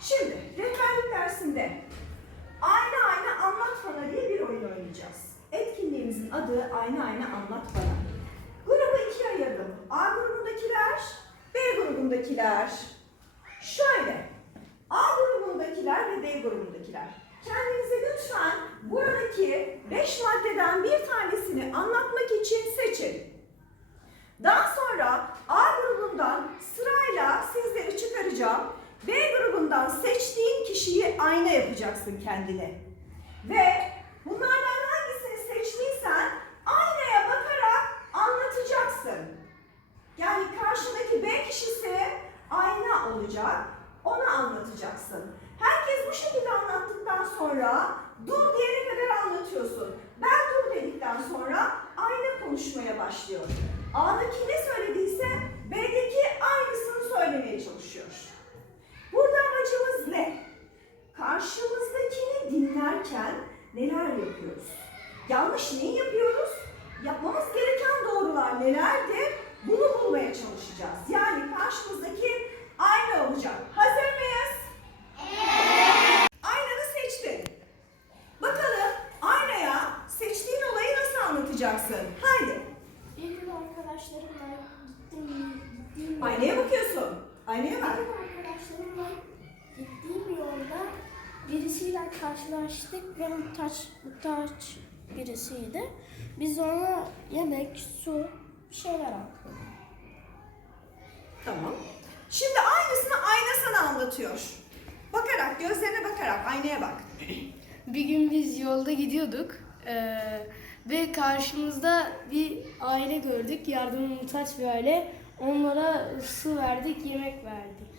Şimdi rehberlik dersinde Ayna Ayna Anlat Bana diye bir oyun oynayacağız. Etkinliğimizin adı Ayna Ayna Anlat Bana. Grubu ikiye ayırdım. A grubundakiler, B grubundakiler. Şöyle, A grubundakiler ve B grubundakiler. Kendinize lütfen buradaki beş maddeden bir tanesini anlatmak ayna yapacaksın kendine. Ve bunlardan hangisini seçtiysen aynaya bakarak anlatacaksın. Yani karşındaki B kişisi ayna olacak, ona anlatacaksın. Herkes bu şekilde anlattıktan sonra dur diyene kadar anlatıyorsun. Ben dur dedikten sonra ayna konuşmaya başlıyor. A'daki ne söylediyse B'deki neler yapıyoruz? Yanlış neyi yapıyoruz? Yapmamız gereken doğrular nelerdir? Bunu bulmaya çalışacağız. Yani karşımızdaki aynı olacak. Hazır mıyız? Aynanı seçtin. Bakalım aynaya seçtiğin olayı nasıl anlatacaksın? Haydi. Bir gün arkadaşlarımla gittim, gittiğim Aynaya bakıyorsun. Aynaya Bir bak. gün arkadaşlarımla karşılaştık ve muhtaç, muhtaç birisiydi. Biz ona yemek, su, bir şeyler aldık. Tamam. Şimdi aynısını ayna sana anlatıyor. Bakarak, gözlerine bakarak, aynaya bak. Bir gün biz yolda gidiyorduk eee, ve karşımızda bir aile gördük. Yardıma muhtaç bir aile. Onlara su verdik, yemek verdik.